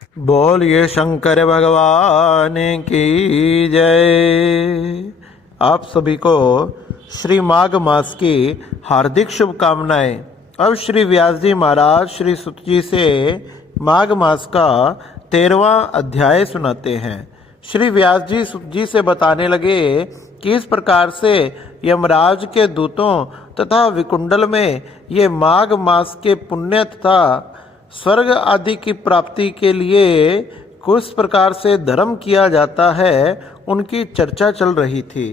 बोलिए शंकर भगवान की जय। आप सभी को श्री माघ मास की हार्दिक शुभकामनाएं। अब श्री व्यास जी महाराज श्री सुत जी से माघ मास का 13वां अध्याय सुनाते हैं। श्री व्यास जी सुत जी से बताने लगे कि इस प्रकार से यमराज के दूतों तथा विकुंडल में ये माघ मास के पुण्य तथा स्वर्ग आदि की प्राप्ति के लिए किस प्रकार से धर्म किया जाता है उनकी चर्चा चल रही थी।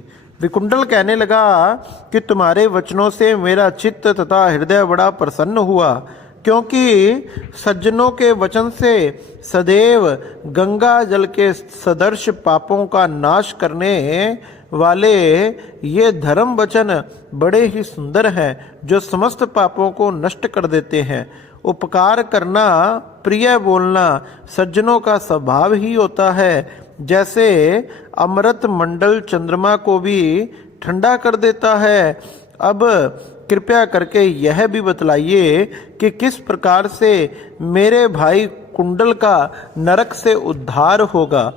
विकुंडल कहने लगा कि तुम्हारे वचनों से मेरा चित्त तथा हृदय बड़ा प्रसन्न हुआ, क्योंकि सज्जनों के वचन से सदैव गंगा जल के सदृश पापों का नाश करने वाले ये धर्म वचन बड़े ही सुंदर हैं, जो समस्त पापों को नष्ट कर देते हैं। उपकार करना, प्रिय बोलना सज्जनों का स्वभाव ही होता है। जैसे अमृत मंडल चंद्रमा को भी ठंडा कर देता है। अब कृपया करके यह भी बतलाइए कि किस प्रकार से मेरे भाई कुंडल का नरक से उद्धार होगा,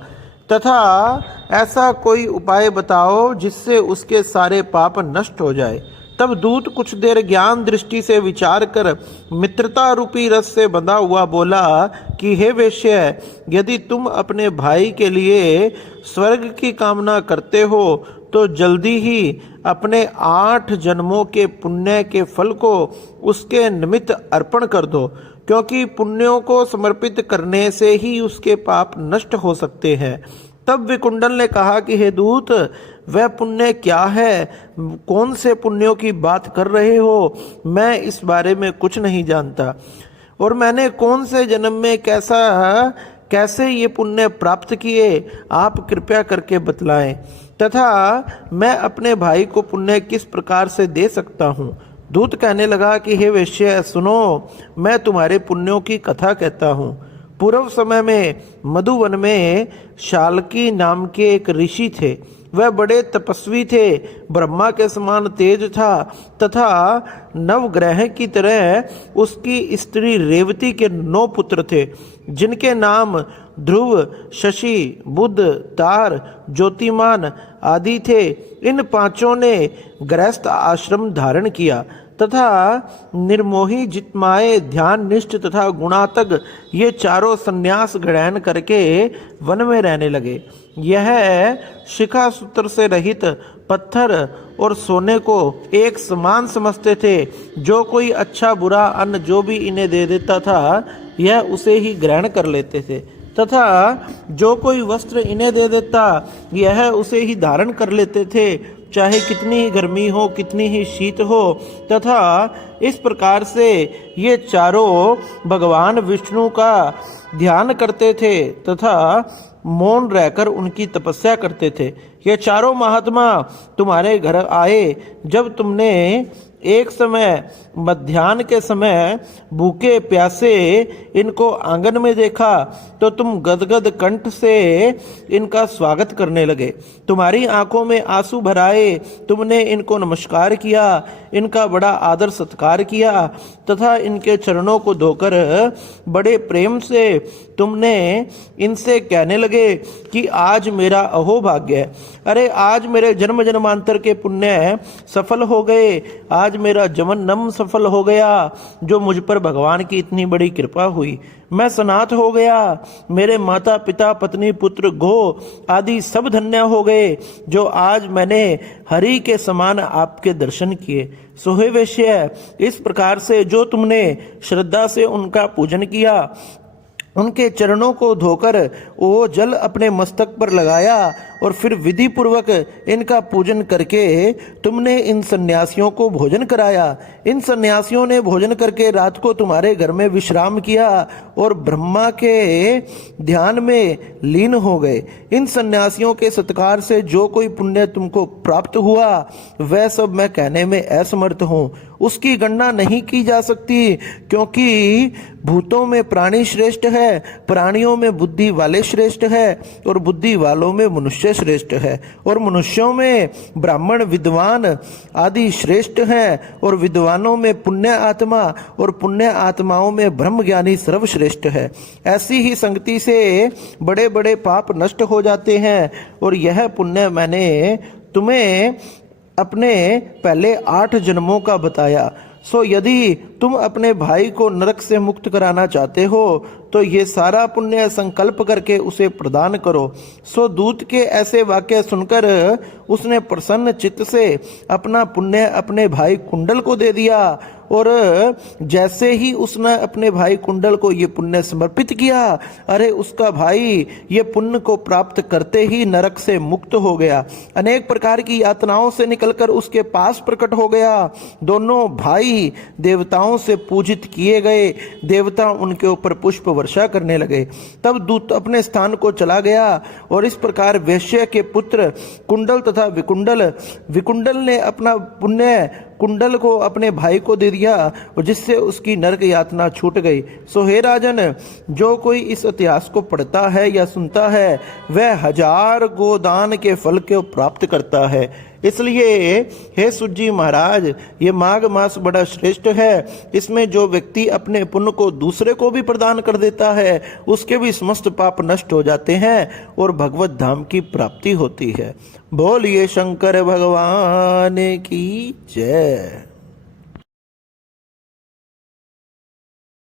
तथा ऐसा कोई उपाय बताओ जिससे उसके सारे पाप नष्ट हो जाए। तब दूत कुछ देर ज्ञान दृष्टि से विचार कर मित्रता रूपी रस से बंधा हुआ बोला कि हे वेश्य, यदि तुम अपने भाई के लिए स्वर्ग की कामना करते हो तो जल्दी ही अपने 8 जन्मों के पुण्य के फल को उसके निमित्त अर्पण कर दो, क्योंकि पुण्यों को समर्पित करने से ही उसके पाप नष्ट हो सकते हैं। तब विकुंडल ने कहा कि हे दूत, वह पुण्य क्या है? कौन से पुण्यों की बात कर रहे हो? मैं इस बारे में कुछ नहीं जानता, और मैंने कौन से जन्म में कैसे ये पुण्य प्राप्त किए, आप कृपया करके बतलाएं, तथा मैं अपने भाई को पुण्य किस प्रकार से दे सकता हूँ। दूत कहने लगा कि हे वेश्य, सुनो, मैं तुम्हारे पुण्यों की कथा कहता हूँ। पूर्व समय में मधुवन में शाल्की नाम के एक ऋषि थे। वह बड़े तपस्वी थे, ब्रह्मा के समान तेज था, तथा नवग्रह की तरह उसकी स्त्री रेवती के 9 पुत्र थे, जिनके नाम ध्रुव, शशि, बुध, तार, ज्योतिमान आदि थे। इन 5 ने गृहस्थ आश्रम धारण किया तथा निर्मोही, जितमाए, ध्यान निष्ठ तथा गुणातग ये 4 संन्यास ग्रहण करके वन में रहने लगे। यह शिखा सूत्र से रहित पत्थर और सोने को एक समान समझते थे। जो कोई अच्छा बुरा अन्न जो भी इन्हें दे देता था, यह उसे ही ग्रहण कर लेते थे, तथा जो कोई वस्त्र इन्हें दे देता, यह उसे ही धारण कर लेते थे, चाहे कितनी ही गर्मी हो, कितनी ही शीत हो। तथा इस प्रकार से ये 4 भगवान विष्णु का ध्यान करते थे तथा मौन रहकर उनकी तपस्या करते थे। ये 4 महात्मा तुम्हारे घर आए जब तुमने एक समय मध्याह्न के समय भूखे प्यासे इनको आंगन में देखा, तो तुम गदगद कंठ से इनका स्वागत करने लगे। तुम्हारी आंखों में आंसू भराए तुमने इनको नमस्कार किया, इनका बड़ा आदर सत्कार किया, तथा इनके चरणों को धोकर बड़े प्रेम से तुमने इनसे कहने लगे कि आज मेरा अहोभाग्य है। अरे, आज मेरे जन्म जन्मांतर के पुण्य सफल हो गए, आज मेरा जन्म सफल हो गया, जो मुझ पर भगवान की इतनी बड़ी कृपा हुई। मैं सनाथ हो गया, मेरे माता पिता पत्नी पुत्र गो आदि सब धन्य हो गए, जो आज मैंने हरि के समान आपके दर्शन किए। सो हे वेश्य, इस प्रकार से जो तुमने श्रद्धा से उनका पूजन किया, उनके चरणों को धोकर वो जल अपने मस्तक पर लगाया, और फिर विधि पूर्वक इनका पूजन करके तुमने इन सन्यासियों को भोजन कराया। इन सन्यासियों ने भोजन करके रात को तुम्हारे घर में विश्राम किया और ब्रह्मा के ध्यान में लीन हो गए। इन सन्यासियों के सत्कार से जो कोई पुण्य तुमको प्राप्त हुआ, वह सब मैं कहने में असमर्थ हूँ, उसकी गणना नहीं की जा सकती, क्योंकि भूतों में प्राणी श्रेष्ठ है, प्राणियों में बुद्धि वाले श्रेष्ठ है, और बुद्धि वालों में मनुष्य श्रेष्ठ है, और मनुष्यों में ब्राह्मण विद्वान आदि श्रेष्ठ हैं, और विद्वानों में पुण्य आत्मा और पुण्य आत्माओं में ब्रह्म ज्ञानी सर्वश्रेष्ठ है। ऐसी ही संगति से बड़े बड़े पाप नष्ट हो जाते हैं, और यह पुण्य मैंने तुम्हें अपने पहले 8 जन्मों का बताया। सो यदि तुम अपने भाई को नरक से मुक्त कराना चाहते हो तो ये सारा पुण्य संकल्प करके उसे प्रदान करो। सो दूत के ऐसे वाक्य सुनकर उसने प्रसन्न चित्त से अपना पुण्य अपने भाई कुंडल को दे दिया, और जैसे ही उसने अपने भाई कुंडल को ये पुण्य समर्पित किया, अरे उसका भाई ये पुण्य को प्राप्त करते ही नरक से मुक्त हो गया, अनेक प्रकार की यातनाओं से निकलकर उसके पास प्रकट हो गया। दोनों भाई देवताओं से पूजित किए गए, देवता उनके ऊपर पुष्प वर्षा करने लगे। तब दूत अपने स्थान को चला गया, और इस प्रकार वैश्य के पुत्र कुंडल तथा विकुंडल ने अपना पुण्य कुंडल को अपने भाई को दे दिया, और जिससे उसकी नरक यातना छूट गई। सो हे राजन, जो कोई इस इतिहास को पढ़ता है या सुनता है वह 1000 गोदान के फल को प्राप्त करता है। इसलिए हे सुजी महाराज, ये माघ मास बड़ा श्रेष्ठ है। इसमें जो व्यक्ति अपने पुण्य को दूसरे को भी प्रदान कर देता है उसके भी समस्त पाप नष्ट हो जाते हैं और भगवत धाम की प्राप्ति होती है। बोलिए शंकर भगवान की जय।